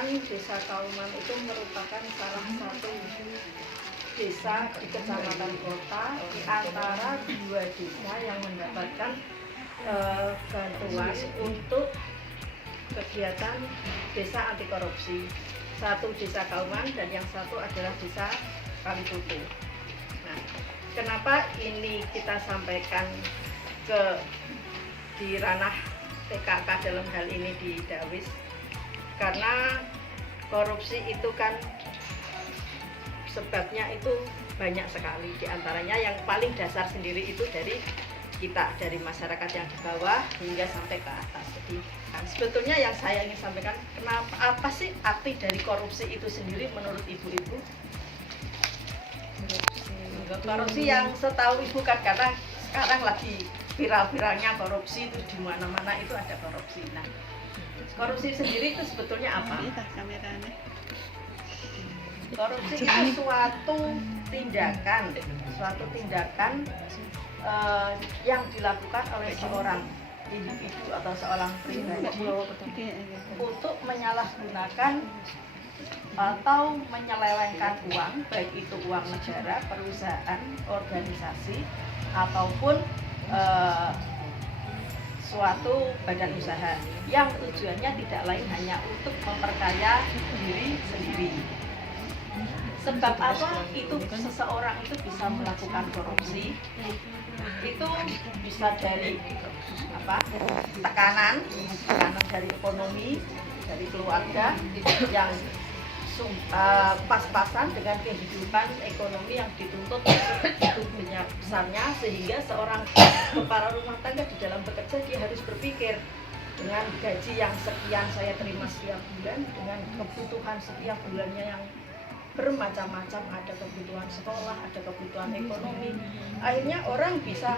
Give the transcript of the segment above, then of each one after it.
kebetulan Desa Kauman itu merupakan salah satu desa di Kecamatan Kota di antara 2 desa yang mendapatkan bantuan untuk kegiatan desa anti korupsi. Satu Desa Kauman dan yang satu adalah Desa Kaliputu. Nah, kenapa ini kita sampaikan di ranah PKK dalam hal ini di Dawis? Karena korupsi itu kan sebabnya itu banyak sekali, diantaranya yang paling dasar sendiri itu dari kita, dari masyarakat yang di bawah hingga sampai ke atas. Jadi sebetulnya yang saya ingin sampaikan, kenapa, apa sih arti dari korupsi itu sendiri menurut ibu-ibu? Korupsi yang setahu ibu kan, karena sekarang lagi viral-viralnya korupsi itu di mana-mana itu ada korupsi. Nah, korupsi sendiri itu sebetulnya apa? Korupsi itu suatu tindakan yang dilakukan oleh seorang individu atau seorang pribadi untuk menyalahgunakan atau menyelewengkan uang, baik itu uang negara, perusahaan, organisasi, ataupun suatu badan usaha yang tujuannya tidak lain hanya untuk memperkaya diri sendiri. Sebab apa itu seseorang itu bisa melakukan korupsi? Itu bisa dari tekanan dari ekonomi, dari keluarga yang pas-pasan dengan kehidupan ekonomi yang dituntut itu besarnya, sehingga seorang kepala rumah tangga di dalam bekerja dia harus berpikir dengan gaji yang sekian saya terima setiap bulan, dengan kebutuhan setiap bulannya yang bermacam-macam, ada kebutuhan sekolah, ada kebutuhan ekonomi. Akhirnya orang bisa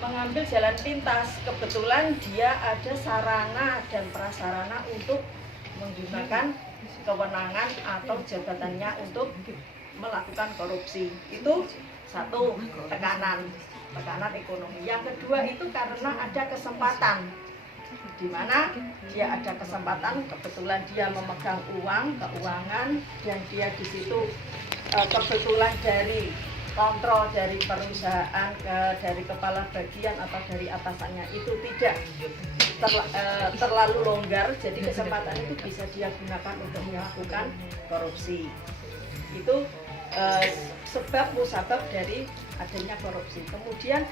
mengambil jalan pintas. Kebetulan dia ada sarana dan prasarana untuk menggunakan kewenangan atau jabatannya untuk melakukan korupsi. Itu satu, tekanan ekonomi. Yang kedua itu karena ada kesempatan, di mana dia ada kesempatan, kebetulan dia memegang keuangan, dan dia di situ kebetulan dari kontrol dari perusahaan, dari kepala bagian atau dari atasannya itu tidak terlalu longgar, jadi kesempatan itu bisa dia gunakan untuk melakukan korupsi. Itu sebab musabab dari adanya korupsi. Kemudian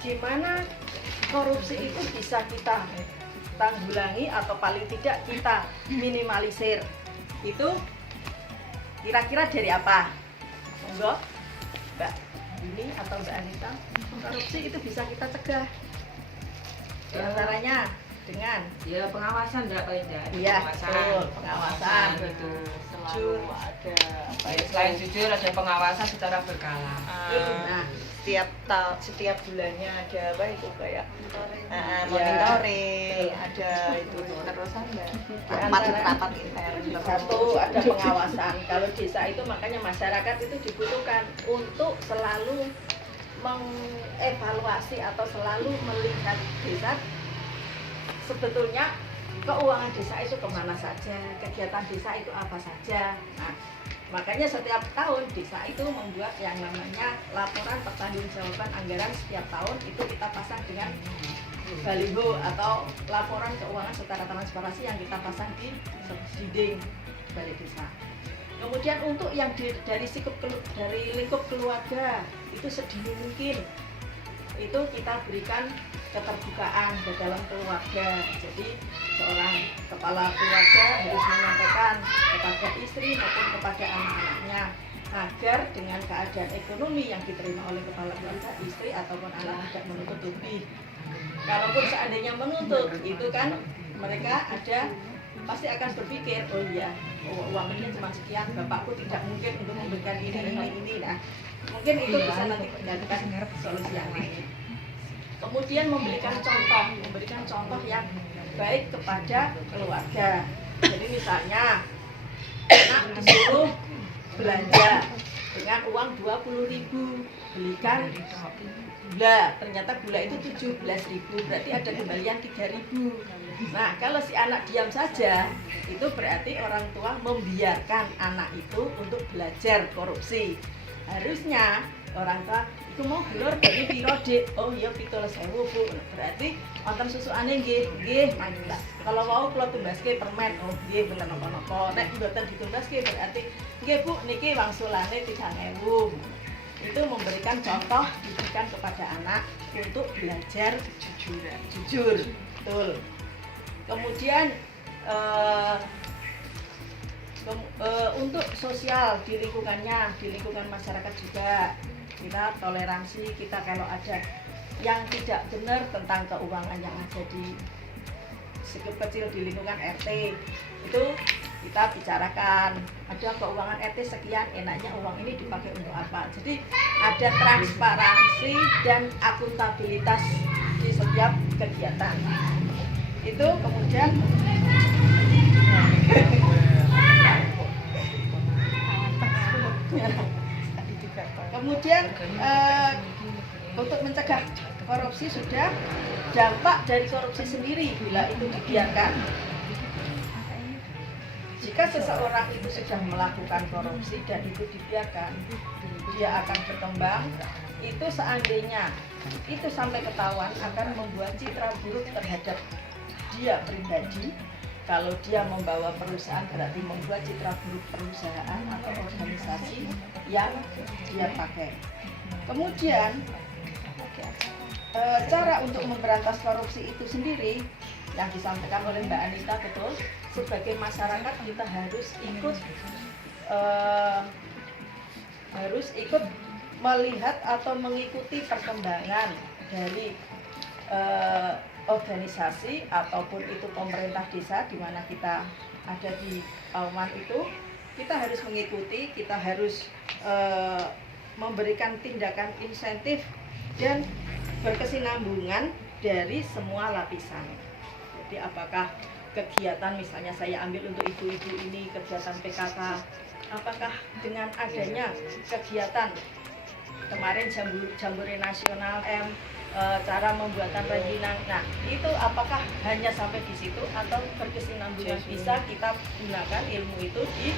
gimana korupsi itu bisa kita tanggulangi atau paling tidak kita minimalisir? Itu kira-kira dari apa? Monggo Mbak ini atau Mbak Anita, korupsi itu bisa kita cegah. Di antaranya dengan pengawasan enggak paling enggak? Iya, pengawasan itu jujur ada selain jujur ada pengawasan secara berkala. Nah, setiap bulannya ada apa itu kayak monitoring, ada itu terus rapat intern. Satu, ada pengawasan. Kalau desa itu makanya masyarakat itu dibutuhkan untuk selalu mengevaluasi atau selalu melihat desa sebetulnya keuangan desa itu kemana saja, kegiatan desa itu apa saja. Nah, makanya setiap tahun desa itu membuat yang namanya laporan pertanggungjawaban anggaran setiap tahun, itu kita pasang dengan baliho atau laporan keuangan secara transparansi yang kita pasang di dinding balai desa. Kemudian untuk yang dari lingkup keluarga itu sedini mungkin itu kita berikan keterbukaan ke dalam keluarga. Jadi seorang kepala keluarga harus menyampaikan kepada istri maupun kepada anak-anaknya agar dengan keadaan ekonomi yang diterima oleh kepala keluarga, istri ataupun anak tidak menuntut lebih. Kalaupun seandainya menuntut, itu kan mereka pasti akan berpikir, oh iya, uangnya cuma sekian, bapakku tidak mungkin untuk memberikan ini. Nah, mungkin itu bisa nanti menjadikan solusi yang lain. Kemudian memberikan contoh yang baik kepada keluarga. Jadi misalnya anak disuruh belanja dengan uang 20.000 belikan gula, ternyata gula itu 17.000, berarti ada kembalian 3.000. Nah, kalau si anak diam saja, itu berarti orang tua membiarkan anak itu untuk belajar korupsi. Harusnya orang tua itu mau gelor dari piro Dik? Oh iya 17.000 Bu. Berarti wonten susukane nggih mangga. Kalau mau kula tumbaske permen, oh nggih mboten napa-napa. Nek mboten ditumbaske berarti nggih Bu niki wangsulane 3.000. Itu memberikan contoh didikan kepada anak untuk belajar jujur. Betul. Kemudian untuk sosial di lingkungannya, di lingkungan masyarakat juga kita toleransi, kita kalau ada yang tidak benar tentang keuangan yang ada di kecil di lingkungan RT itu kita bicarakan, ada keuangan RT sekian, enaknya uang ini dipakai untuk apa. Jadi ada transparansi dan akuntabilitas di setiap kegiatan itu. Kemudian untuk mencegah korupsi sudah, dampak dari korupsi sendiri bila itu dibiarkan. Jika seseorang itu sudah melakukan korupsi dan itu dibiarkan, dia akan berkembang. Itu seandainya itu sampai ketahuan akan membuat citra buruk terhadap dia pribadi. Kalau dia membawa perusahaan berarti membuat citra buruk perusahaan atau organisasi yang dia pakai. Kemudian cara untuk memberantas korupsi itu sendiri yang disampaikan oleh Mbak Anita betul. Sebagai masyarakat kita harus ikut melihat atau mengikuti perkembangan dari organisasi ataupun itu pemerintah desa di mana kita ada di Pauman itu. Kita harus mengikuti, kita harus memberikan tindakan insentif dan berkesinambungan dari semua lapisan. Jadi apakah kegiatan, misalnya saya ambil untuk ibu-ibu ini kegiatan PKK, apakah dengan adanya kegiatan kemarin jambore nasional cara membuatan rengginang, nah itu apakah hanya sampai di situ atau berkesinambungan bisa kita gunakan ilmu itu di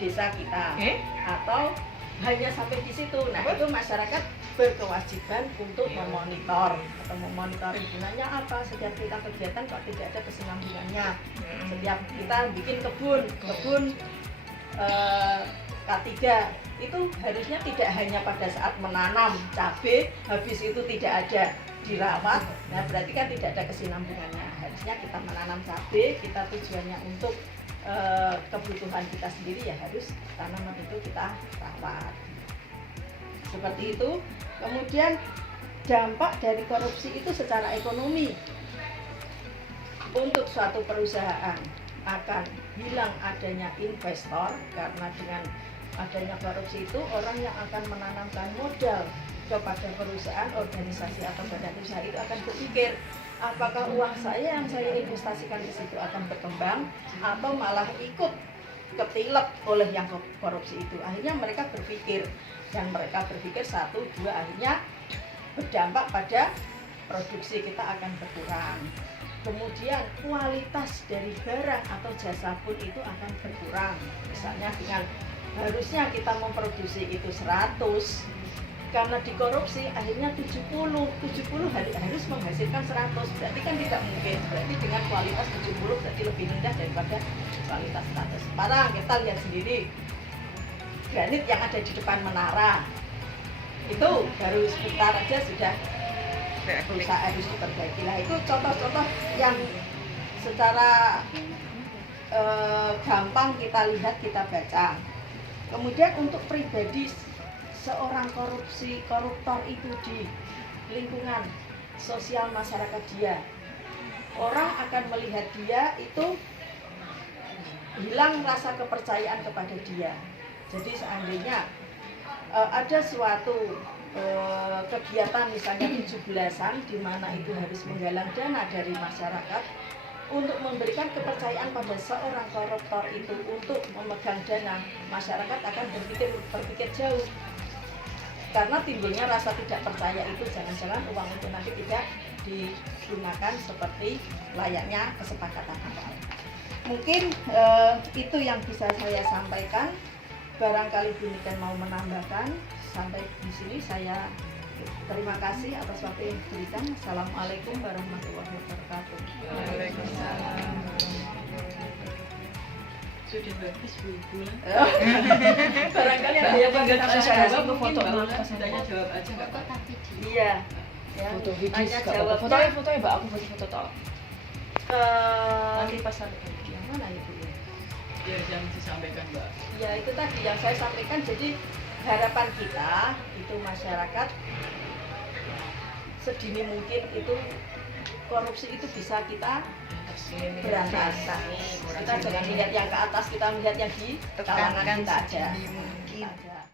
desa kita atau hanya sampai di situ. Nah itu masyarakat berkewajiban untuk memonitor atau memonitoring gunanya apa. Setiap kita kegiatan kok tidak ada kesinambungannya. Setiap kita bikin kebun K3 itu harusnya tidak hanya pada saat menanam cabai habis itu tidak ada dirawat. Nah berarti kan tidak ada kesinambungannya. Harusnya kita menanam cabai, kita tujuannya untuk kebutuhan kita sendiri, ya harus tanaman itu kita rawat. Seperti itu. Kemudian dampak dari korupsi itu secara ekonomi. Untuk suatu perusahaan akan hilang adanya investor, karena dengan adanya korupsi itu orang yang akan menanamkan modal kepada perusahaan, organisasi atau badan usaha itu akan berpikir apakah uang saya yang saya investasikan di situ akan berkembang atau malah ikut ketilep oleh yang korupsi itu. Akhirnya mereka berpikir satu, dua, akhirnya berdampak pada produksi kita akan berkurang. Kemudian kualitas dari barang atau jasa pun itu akan berkurang. Misalnya dengan harusnya kita memproduksi itu 100, karena dikorupsi akhirnya 70 harus menghasilkan 100, berarti kan tidak mungkin. Berarti dengan kualitas 70 berarti lebih rendah daripada kualitas 100. Sekarang kita lihat sendiri granit yang ada di depan menara itu baru sebentar aja sudah berusaha harus diperbaiki. Lah itu contoh-contoh yang secara gampang kita lihat, kita baca. Kemudian untuk pribadi seorang koruptor itu di lingkungan sosial masyarakat dia, orang akan melihat dia itu hilang rasa kepercayaan kepada dia. Jadi seandainya ada suatu kegiatan misalnya 17-an di mana itu harus menggalang dana dari masyarakat, untuk memberikan kepercayaan pada seorang koruptor itu untuk memegang dana, masyarakat akan berpikir jauh. Karena timbulnya rasa tidak percaya itu, jangan-jangan uang itu nanti tidak digunakan seperti layaknya kesepakatan awal. Mungkin itu yang bisa saya sampaikan. Barangkali Bu Niken mau menambahkan. Sampai di sini saya terima kasih atas waktu yang diberikan. Assalamualaikum warahmatullahi wabarakatuh. Waalaikumsalam. Sudah habis Bu Bulan. Barangkali ada yang Mbak, ingin saya saya jawab, jawab, foto mungkin dulu. boleh. Tanya jawab aja nggak apa-apa. Iya. Ya. Foto video Tanya juga. jawabnya Fotonya Mbak, aku foto toh. nanti pas sampai yang mana itu ya? Ya, yang disampaikan Mbak. Ya itu tadi yang saya sampaikan. Jadi harapan kita itu masyarakat sedini mungkin itu korupsi itu bisa kita berantas. Kita jangan lihat yang ke atas, kita melihat yang di kalangan kita aja. Mungkin.